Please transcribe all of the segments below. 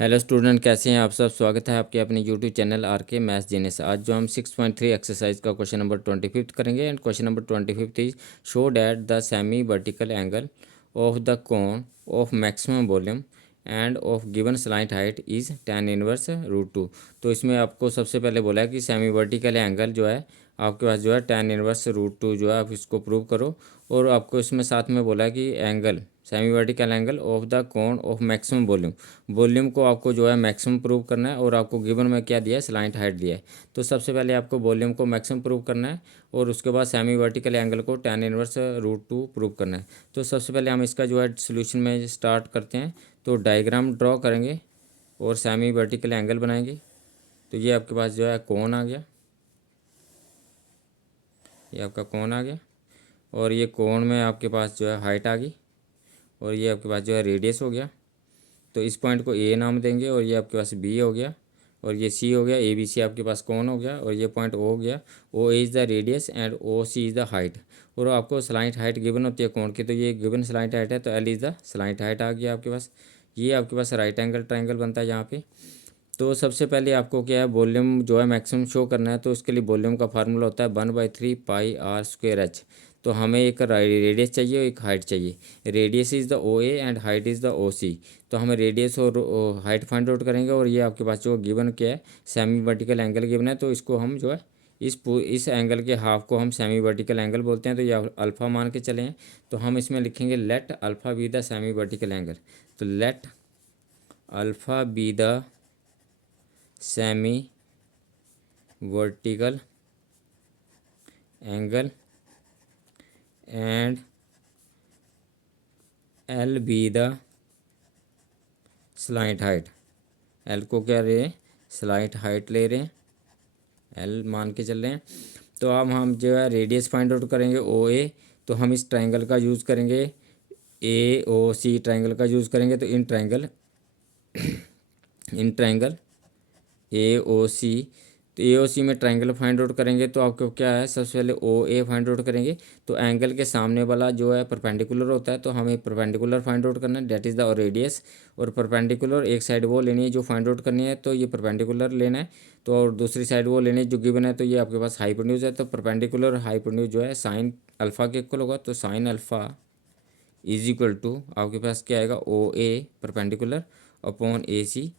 Hello student, कैसे हैं आप सब। स्वागत है आपके अपने यूट्यूब चैनल आर के मैथ्स जीनियस। आज जो हम 6.3 एक्सरसाइज का क्वेश्चन नंबर 25 करेंगे। And question number 25 is show that the semi vertical angle of the cone of maximum volume end of given slight height is tan−√2। तो इसमें आपको सबसे पहले बोला है कि सेमी वर्टिकल एंगल जो है आपके पास जो है tan−√2 जो है आप इसको प्रूव करो। और आपको इसमें साथ में बोला है कि angle semi vertical angle of the cone of maximum volume, volume को आपको जो है मैक्सिमम प्रूव करना है। और आपको गिवन में क्या दिया है, स्लाइट हाइट दिया है। तो सबसे पहले आपको वॉल्यूम को मैक्सिमम प्रूव करना है और उसके बाद सेमी वर्टिकल एंगल को tan−√2 प्रूव करना है। तो सबसे पहले हम इसका जो है सोल्यूशन में स्टार्ट करते हैं। तो डायग्राम ड्रॉ करेंगे और सेमी वर्टिकल एंगल बनाएंगे। तो ये आपके पास जो है कोन आ गया, ये आपका कोन आ गया। और ये कोन में आपके पास जो है हाइट आ गई। और ये आपके पास जो है रेडियस हो गया। तो इस पॉइंट को ए नाम देंगे और ये आपके पास बी हो गया और ये सी हो गया। ए बी सी आपके पास कौन हो गया और ये पॉइंट ओ हो गया। O A is the radius and O C is the height. और आपको स्लाइट हाइट गिवन होती है कोण की, तो ये गिवन स्लाइट हाइट है, तो L is the slant height आ गया आपके पास। ये आपके पास राइट एंगल ट्राइंगल बनता है यहाँ पे। तो सबसे पहले आपको क्या है, वॉल्यूम जो है मैक्सिमम शो करना है। तो उसके लिए वॉल्यूम का फार्मूला होता है 1/3 पाई आर स्क्वेयर एच। तो हमें एक रेडियस चाहिए और एक हाइट चाहिए। Radius is the O A and height is the O C. तो हमें रेडियस और हाइट फाइंड आउट करेंगे। और ये आपके पास जो गिवन क्या है, सेमी वर्टिकल एंगल गिवन है। तो इसको हम जो है इस एंगल के हाफ को हम सेमी वर्टिकल एंगल बोलते हैं। तो ये अल्फ़ा मान के चले हैं। तो हम इसमें लिखेंगे let alpha be the semi vertical angle. तो let alpha be the semi vertical angle and L be the slant height. L को क्या रहे हैं, स्लाइट हाइट ले रहे हैं, एल मान के चल रहे हैं। तो अब हम जो है रेडियस फाइंड आउट करेंगे ओ ए। तो हम इस ट्राइंगल का यूज़ करेंगे, ए ओ सी ट्राइंगल का यूज़ करेंगे। तो in triangle A O C, तो ए ओ सी में ट्राइंगल फाइंड आउट करेंगे। तो आपको क्या है, सबसे पहले ओ ए फाइंड आउट करेंगे। तो एंगल के सामने वाला जो है परपेंडिकुलर होता है, तो हमें परपेंडिकुलर फाइंड आउट करना है, डेट इज़ द रेडियस। और परपेंडिकुलर एक साइड वो लेनी है जो फाइंड आउट करनी है, तो ये परपेंडिकुलर लेना है। तो और दूसरी साइड वो लेनी है जो गिवन है, तो ये आपके पास हाइपोटेन्यूज है। तो परपेंडिकुलर हाइपोटेन्यूज जो है साइन अल्फ़ा के इक्वल होगा। तो sine alpha is equal to आपके पास क्या आएगा, O A perpendicular upon A C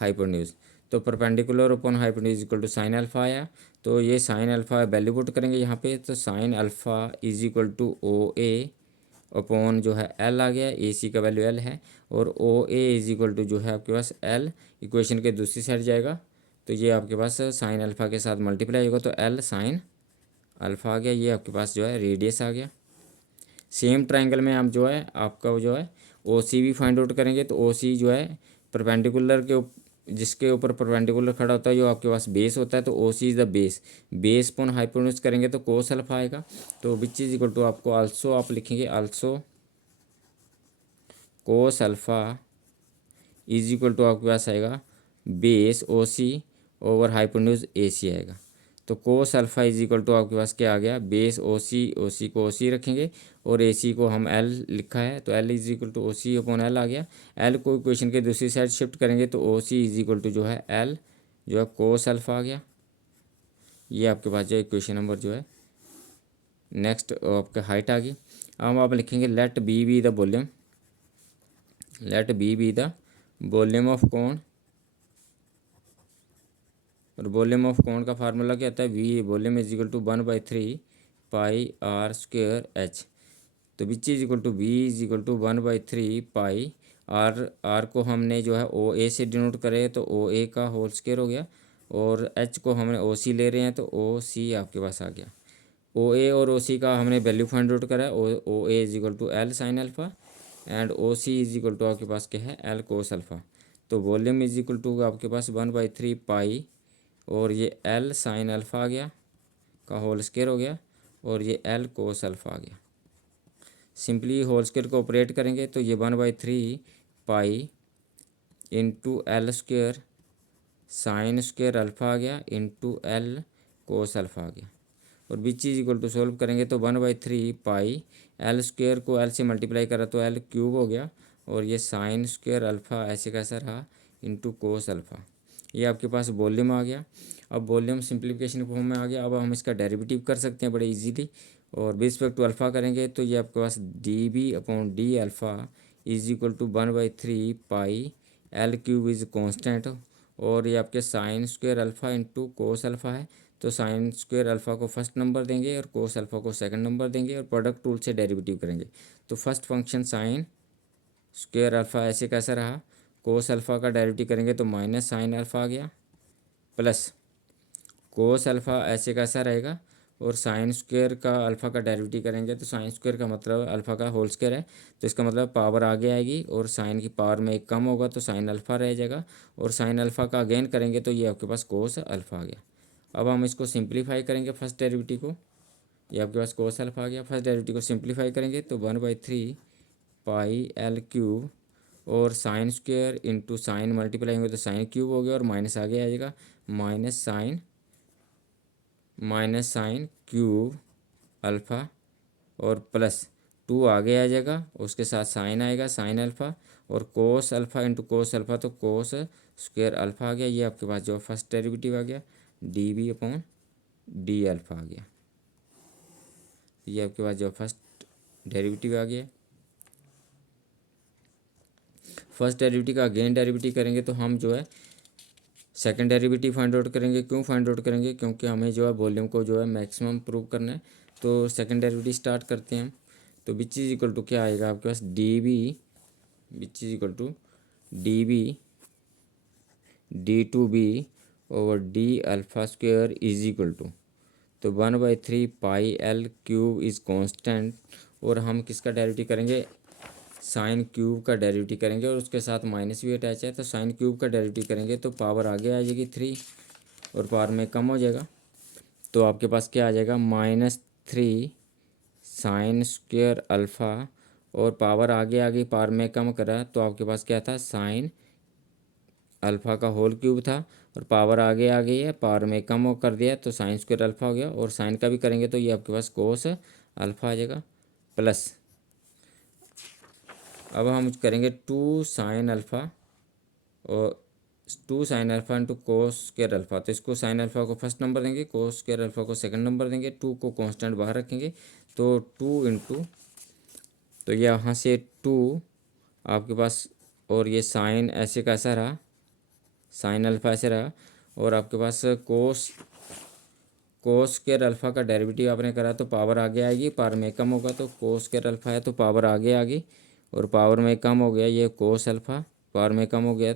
hypotenuse. तो perpendicular upon hypotenuse equal to sine alpha आया। तो ये साइन अल्फा वैल्यू पुट करेंगे यहाँ पे। तो sine alpha is equal to O A upon जो है एल आ गया, ए सी का वैल्यू एल है। और ओ ए इज इक्वल टू जो है आपके पास एल, इक्वेशन के दूसरी साइड जाएगा। तो ये आपके पास साइन अल्फा के साथ मल्टीप्लाई होगा, तो एल साइन अल्फा आ गया। ये आपके पास जो है रेडियस आ गया। सेम ट्राइंगल में हम जो है आपका जो है ओ सी भी फाइंड आउट करेंगे। तो ओ सी जो है परपेंडिकुलर के जिसके ऊपर परपेंडिकुलर खड़ा होता है, जो आपके पास बेस होता है। तो O C is the base, base upon hypotenuse करेंगे तो कोस अल्फा आएगा। तो विच इज इक्वल टू आपको आल्सो आप लिखेंगे also cos alpha is equal to आपके पास आएगा base O C over hypotenuse A C आएगा। तो cos alpha is equal to आपके पास क्या आ गया, बेस ओ सी को ओ सी रखेंगे और ए सी को हम एल लिखा है। तो L is equal to O C upon L आ गया। एल को इक्वेशन के दूसरी साइड शिफ्ट करेंगे तो O C is equal to जो है एल जो है कोस अल्फा आ गया। ये आपके पास जो इक्वेशन नंबर जो है नेक्स्ट आपका हाइट आ गई। अब आप लिखेंगे let B be the volume, let B be the volume of cone. और वॉल्यूम ऑफ कोन का फार्मूला क्या आता है, V volume is equal to 1/3 pi R square H. तो which is equal to V is equal to 1/3 pi R को हमने जो है ओ ए से डिनोट करे, तो ओ ए का होल स्क्वायर हो गया। और एच को हमने ओ सी ले रहे हैं, तो ओ सी आपके पास आ गया। ओ ए और ओ सी का हमने वैल्यू फाइंड आउट करा है। O A is equal to L sine alpha and O C is equal to आपके पास क्या है, एल कोस अल्फ़ा। तो वॉल्यूम इज इक्वल टू आपके पास 1/3 पाई और ये एल साइन अल्फ़ा आ गया का होल स्क्वायर हो गया और ये एल कोस अल्फ़ा आ गया। सिंपली होल स्क्वायर को ऑपरेट करेंगे तो ये 1/3 pi into L square sine square alpha आ गया इंटू एल कोस अल्फ़ा आ गया। और बीच चीज़ इक्वल टू सोल्व करेंगे तो 1/3 पाई एल स्क्वायर को एल से मल्टीप्लाई करा तो एल क्यूब हो गया और ये साइन स्क्वायर अल्फ़ा ऐसे कैसा रहा इंटू कोस अल्फ़ा। ये आपके पास वॉल्यूम आ गया। अब वॉल्यूम सिंप्लीफिकेशन फॉर्म में आ गया। अब हम इसका डेरिवेटिव कर सकते हैं बड़े इजीली, और विद रिस्पेक्ट टू अल्फ़ा करेंगे तो ये आपके पास d b upon d alpha is equal to 1/3 pi L cube is constant, और ये आपके sine square alpha into cos alpha है, तो साइन स्क्वायर अल्फ़ा को फर्स्ट नंबर देंगे और कोस अल्फ़ा को सेकंड नंबर देंगे और प्रोडक्ट रूल से डेरिवेटिव करेंगे। तो first function sine square alpha ऐसे कैसा रहा, कोस अल्फ़ा का डेरिवेटिव करेंगे तो माइनस साइन अल्फ़ा आ गया, प्लस कोस अल्फ़ा ऐसे कैसा रहेगा, और साइन स्क्वायर का अल्फ़ा का डेरिवेटिव करेंगे तो साइन स्क्वायर का मतलब अल्फ़ा का होल स्क्वायर है, तो इसका मतलब पावर आगे आएगी और साइन की पावर में एक कम होगा तो साइन अल्फ़ा रह जाएगा, और साइन अल्फ़ा का अगेन करेंगे तो ये आपके पास कोस अल्फ़ा आ गया। अब हम इसको सिंप्लीफाई करेंगे फर्स्ट डेरिवेटिव को, ये आपके पास कोस अल्फ़ा आ गया। फर्स्ट डेरिवेटिव को सिंप्लीफाई करेंगे तो 1/3 पाई एल क्यूब, और sine square into sine multiply होंगे तो साइन क्यूब हो गया, और माइनस आगे आ जाएगा माइनस साइन क्यूब अल्फ़ा, और प्लस 2 आगे आ जाएगा, उसके साथ साइन आएगा साइन अल्फ़ा, और cos alpha into cos alpha तो कोस स्क्वायर अल्फ़ा आ गया। ये आपके पास जो फर्स्ट डेरिवेटिव आ गया d b upon d alpha आ गया। ये आपके पास जो फर्स्ट डेरिवेटिव आ गया। फर्स्ट डेरिवेटिव का अगेन डेरिवेटिव करेंगे तो हम जो है सेकंड डेरिवेटिव फाइंड आउट करेंगे। क्यों फाइंड आउट करेंगे, क्योंकि हमें जो है वॉल्यूम को जो है मैक्सिमम प्रूव करना है। तो सेकंड डेरिवेटिव स्टार्ट करते हैं हम। तो विच इज इक्वल टू क्या आएगा आपके पास d b, which is equal to d b d two b over d alpha square is equal to, तो 1/3 pi L cube is constant, और हम किसका डेरिवेटिव करेंगे साइन क्यूब का डेरिवेटिव करेंगे, और उसके साथ माइनस भी अटैच है, तो साइन क्यूब का डेरिवेटिव करेंगे तो पावर आगे आ जाएगी 3 और पावर में कम हो जाएगा, तो आपके पास क्या आ जाएगा -3 साइन स्क्वायर अल्फ़ा, और पावर आगे आगे पावर में कम करा तो आपके पास क्या था साइन अल्फ़ा का होल क्यूब था, और पावर आगे आ गई है पावर में कम हो कर दिया तो साइन स्क्वायर अल्फ़ा हो गया, और साइन का भी करेंगे तो ये आपके पास कोस अल्फ़ा आ जाएगा, प्लस अब हम करेंगे 2 साइन अल्फ़ा और 2 sine alpha into cos square alpha, तो इसको साइन अल्फ़ा को फर्स्ट नंबर देंगे, कोस स्क्वायर अल्फ़ा को सेकंड नंबर देंगे, 2 को कांस्टेंट बाहर रखेंगे तो 2 इंटू, तो यहाँ से 2 आपके पास, और ये साइन ऐसे कैसा रहा साइन अल्फ़ा ऐसे रहा, और आपके पास कोस कोस स्क्वायर अल्फ़ा का डेरिवेटिव आपने करा तो पावर आगे आएगी, पावर में कम होगा तो कोस स्क्वायर अल्फ़ा है तो पावर आगे आ गई, और पावर में कम हो गया ये कोस अल्फ़ा, पावर में कम हो गया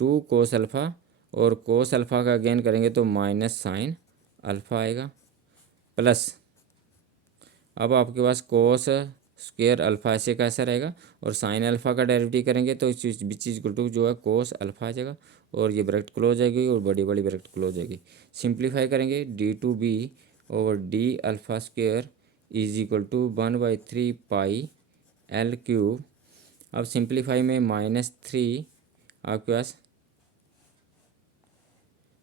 2 कोस अल्फ़ा, और कोस अल्फ़ा का अगेन करेंगे तो माइनस साइन अल्फ़ा आएगा, प्लस अब आपके पास कोस स्क्वायर अल्फ़ा ऐसे कैसा रहेगा, और साइन अल्फ़ा का डेरिवेटिव करेंगे तो इस चीज़ विच इज इक्वल टू जो है कोस अल्फ़ा आ जाएगा, और ये ब्रैकेट क्लोज आएगी और बड़ी बड़ी ब्रैकेट क्लोज आएगी। सिंप्लीफाई करेंगे d two b over d alpha square is equal to 1/3 pi L cube. अब सिंप्लीफाई में -3 आपके पास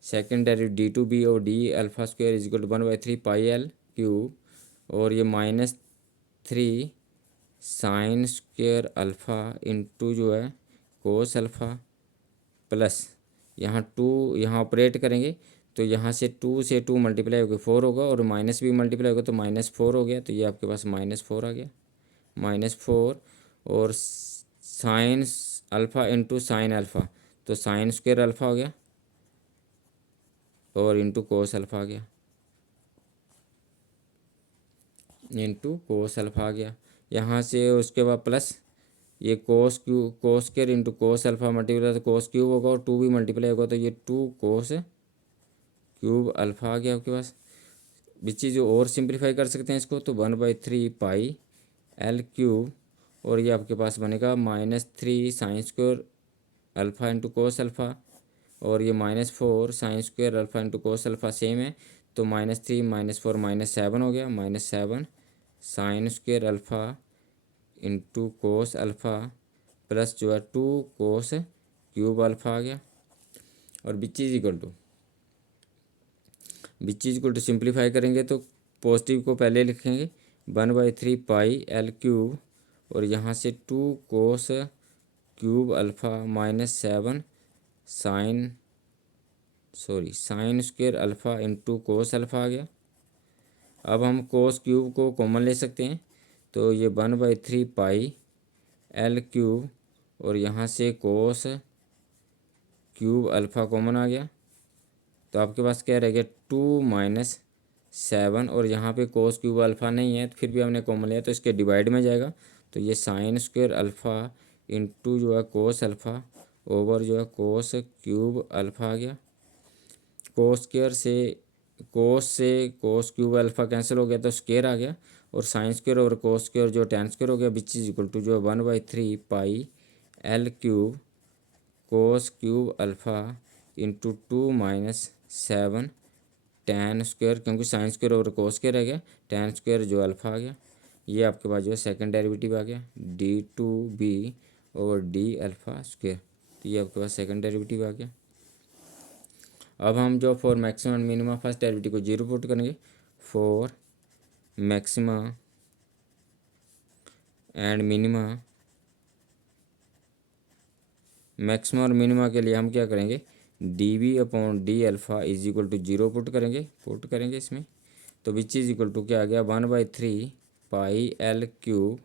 second derivative d two b और d alpha square is equal to 1/3 pi L cube, और ये -3 sine square alpha into जो है कोस alpha, plus यहाँ 2 यहाँ ऑपरेट करेंगे तो यहाँ से 2 से 2 मल्टीप्लाई होकर 4 होगा, और माइनस भी मल्टीप्लाई होगा तो -4 हो गया, तो ये आपके पास -4 आ गया, -4, और sign alpha into sine alpha तो साइन स्क्वायर अल्फ़ा हो गया, और इंटू कोस अल्फ़ा आ गया, इंटू कोस अल्फ़ा आ गया। यहाँ से उसके बाद प्लस ये cos square into cos alpha multiply तो कोस क्यूब होगा, और 2 भी मल्टीप्लाई होगा तो ये 2 कोस क्यूब अल्फ़ा आ गया आपके पास। बीच चीज़ और सिंप्लीफाई कर सकते हैं इसको तो 1/3 पाई एल क्यूब, और ये आपके पास बनेगा -3 sine square alpha into cos alpha, और ये -4 sine square alpha into cos alpha same है, तो -3 -4 -7 हो गया, -7 sine square alpha into cos alpha plus जो है 2 कोस क्यूब अल्फ़ा आ गया, और which is equal to simplify करेंगे तो पॉजिटिव को पहले लिखेंगे 1/3 पाई एल क्यूब, और यहाँ से 2 cos cube alpha minus 7 sine square alpha into cos alpha आ गया। अब हम कोस क्यूब को कॉमन ले सकते हैं, तो ये 1/3 पाई एल क्यूब और यहाँ से कोस क्यूब अल्फ़ा कॉमन आ गया, तो आपके पास क्या रह गया 2 माइनस 7 और यहाँ पे कोस क्यूब अल्फ़ा नहीं है तो फिर भी हमने कॉमन लिया तो इसके डिवाइड में जाएगा, तो ये साइन स्क्वायर अल्फ़ा इंटू जो है कोस अल्फ़ा ओवर जो है कोस क्यूब अल्फ़ा आ गया। कोस से कोस क्यूब अल्फ़ा कैंसिल हो गया तो स्क्वायर आ गया, और साइन स्क्वायर और कोस स्क्वायर जो tan स्क्वायर हो गया, विच इज इक्वल टू जो है 1/3 pi L cube cos cube alpha into 2 minus 7 tan square, क्योंकि साइन स्क्वायर और कोस स्क्वायर रह गया, tan स्क्वायर जो अल्फ़ा आ गया। ये आपके पास जो है सेकंड डेरिवेटिव आ गया d2b over d alpha square, तो ये आपके पास सेकंड डेरिवेटिव आ गया। अब हम जो for maximum and minima first derivative को 0 पुट करेंगे। For maxima and minima, maxima और मिनिमा के लिए हम क्या करेंगे, d upon d alpha is equal to 0 put करेंगे इसमें, तो विच इज इक्वल टू क्या आ गया 1/3 pi L cube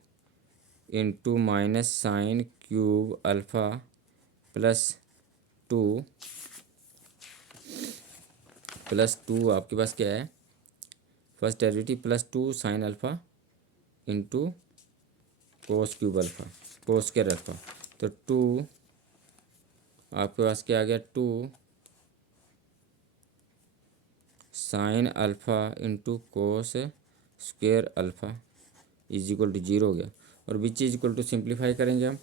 into minus sine cube alpha plus two आपके पास क्या है first derivative +2 sine alpha into cos cube alpha cos square alpha, तो 2 आपके पास क्या आ गया 2 sine alpha into cos square alpha is equal to 0 हो गया, और which is equal to simplify करेंगे हम,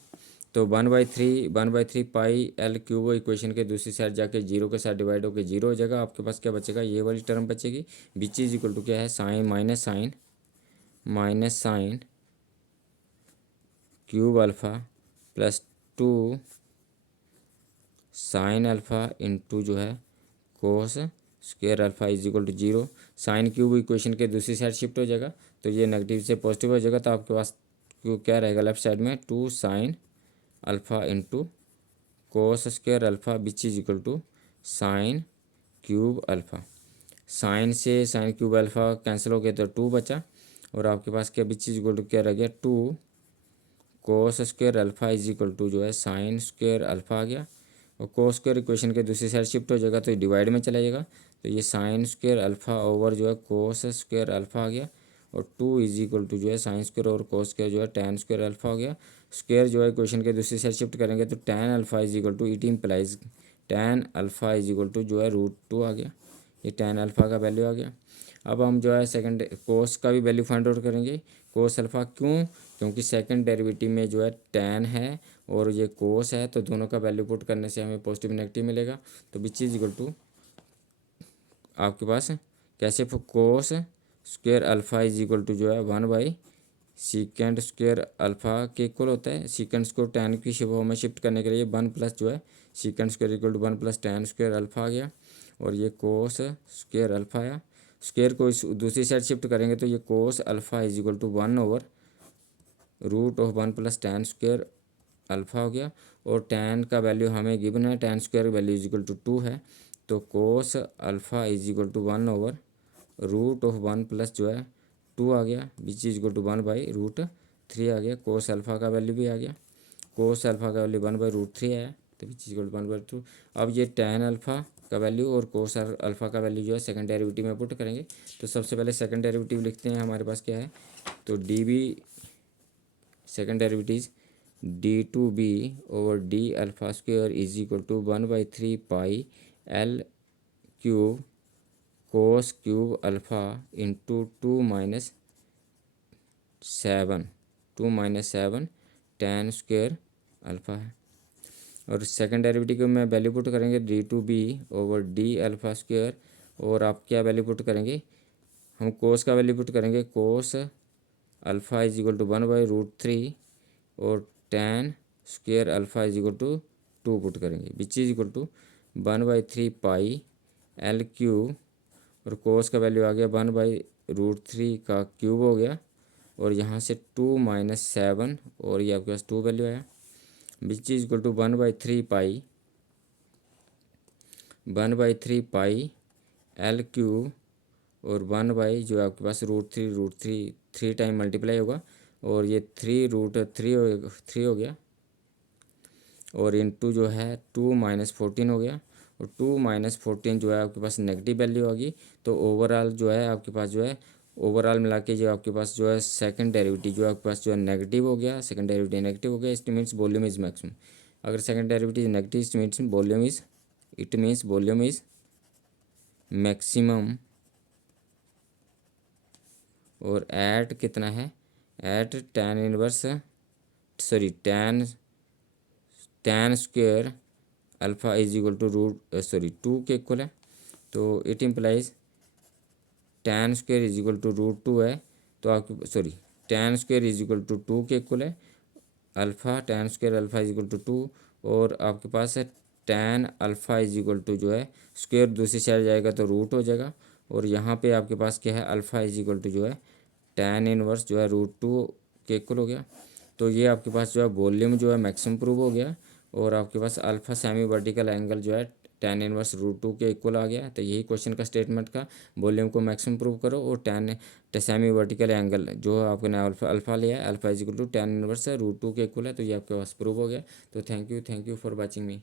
तो 1/3 पाई एल क्यूब इक्वेशन के दूसरी साइड जाके 0 के साथ डिवाइड होकर 0 हो जाएगा। आपके पास क्या बचेगा, ये वाली टर्म बचेगी, विच इज इक्वल टू क्या है sine minus sine cube alpha +2 sine alpha into जो है cos square alpha is equal to 0। Sine cube equation के दूसरी साइड शिफ्ट हो जाएगा, तो ये नेगेटिव से पॉजिटिव हो जाएगा, तो आपके पास क्या रहेगा लेफ्ट साइड में 2 sine alpha into cos square alpha which is equal to sine cube alpha. Sine से साइन क्यूब अल्फ़ा कैंसिल हो गया तो 2 बचा, और आपके पास क्या विच इज इक्वल टू क्या रह गया 2 cos square alpha is equal to जो है साइन स्क्वायर अल्फ़ा आ गया, और कोस स्क्वायर इक्वेशन के दूसरी साइड शिफ्ट हो जाएगा तो ये डिवाइड में चला जाएगा, तो ये साइन स्क्वायर अल्फ़ा ओवर जो है कोस स्क्वायर अल्फ़ा आ गया, और 2 इज इक्वल टू जो है साइन स्क्वायर और कोस स्क्वायर जो है tan स्क्वायर अल्फ़ा हो गया। स्क्वायर जो है इक्वेशन के दूसरी साइड शिफ्ट करेंगे तो tan alpha is equal to it implies tan alpha is equal to जो है √2 आ गया, ये tan अल्फ़ा का वैल्यू आ गया। अब हम जो है सेकंड कोस का भी वैल्यू फाइंड आउट करेंगे, कोस अल्फ़ा क्योंकि सेकंड डेरिवेटिव में जो है tan है और ये कोस है, तो दोनों का वैल्यू पुट करने से हमें पॉजिटिव नेगेटिव मिलेगा, तो विच इज इक्वल टू आपके पास कैसे cos square alpha is equal to जो है 1/सीकेंड स्क्वायर अल्फ़ा के इक्वल होता है। सीकेंड्स को tan की फॉर्म में शिफ्ट करने के लिए 1 प्लस जो है secant square equal to 1 + tan square alpha आ गया, और ये कोस स्क्वायर अल्फ़ा आया। स्क्वायर को इस दूसरी साइड शिफ्ट करेंगे तो ये cos alpha is equal to 1/√1 + tan square alpha हो गया, और tan का वैल्यू हमें गिवन है, tan square value is equal to 2 है, तो cos alpha is equal to 1/√1 plus जो है 2 आ गया, विच इज इक्वल टू 1/√3 आ गया। कोस अल्फ़ा का वैल्यू भी आ गया, कोस अल्फ़ा का वैल्यू 1/√3 आया, तो विच इज इक्वल टू 1/2। अब ये tan अल्फ़ा का वैल्यू और कोस अल्फ़ा का वैल्यू जो है सेकंड डेरिवेटिव में पुट करेंगे, तो सबसे पहले सेकंड डेरिवेटिव लिखते हैं। हमारे पास क्या है, तो second derivative d2b over d alpha square is equal to 1/3 pi L cube cos cube alpha into 2 minus 7 tan square alpha है, और सेकंड डेरिवेटिव को मैं वैल्यू पुट करेंगे d2b over d alpha square, और आप क्या वैल्यू पुट करेंगे, हम कोस का वैल्यू पुट करेंगे, cos alpha is equal to 1/√3 और tan square alpha is equal to 2 put करेंगे, which is equal to 1/3 pi L cube, और कोस का वैल्यू आ गया 1/√3 का क्यूब हो गया, और यहाँ से 2 - 7 और ये आपके पास 2 वैल्यू आया, which is equal to 1/3 pi L cube और 1 जो है आपके पास √3 3 टाइम मल्टीप्लाई होगा और ये 3 हो गया और इनटू जो है 2 - 14 हो गया और 2 - 14 जो है आपके पास नेगेटिव वैल्यू होगी। तो ओवरऑल जो है आपके पास जो है ओवरऑल मिला के जो आपके पास जो है सेकंड डेरिवेटिव जो आपके पास जो है नेगेटिव हो गया, सेकंड डेरिवेटिव नेगेटिव हो गया, it means volume is maximum. अगर second derivative negative it means volume is maximum. और एट कितना है, at tan square alpha is equal to 2 के इक्वल है। तो it implies tan square is equal to √2 है। तो आपकी tan square is equal to 2 के इक्वल है, tan square alpha is equal to 2 और आपके पास है tan alpha is equal to जो है स्क्वेयर दूसरी साइड जाएगा तो रूट हो जाएगा और यहाँ पे आपके पास क्या है अल्फ़ा इज इक्वल टू जो है tan इनवर्स जो है √2 के इक्वल हो गया। तो ये आपके पास जो है वॉल्यूम जो है मैक्सिमम प्रूव हो गया और आपके पास अल्फ़ा सेमी वर्टिकल एंगल जो है tan इनवर्स √2 के इक्वल आ गया। तो यही क्वेश्चन का स्टेटमेंट का वॉल्यूम को मैक्सिमम प्रूव करो और tan सेमी वर्टिकल एंगल जो आपने अल्फ़ा लिया है alpha is equal to tan inverse है √2 के इक्वल है। तो ये आपके पास प्रूव हो गया। तो thank you for watching me.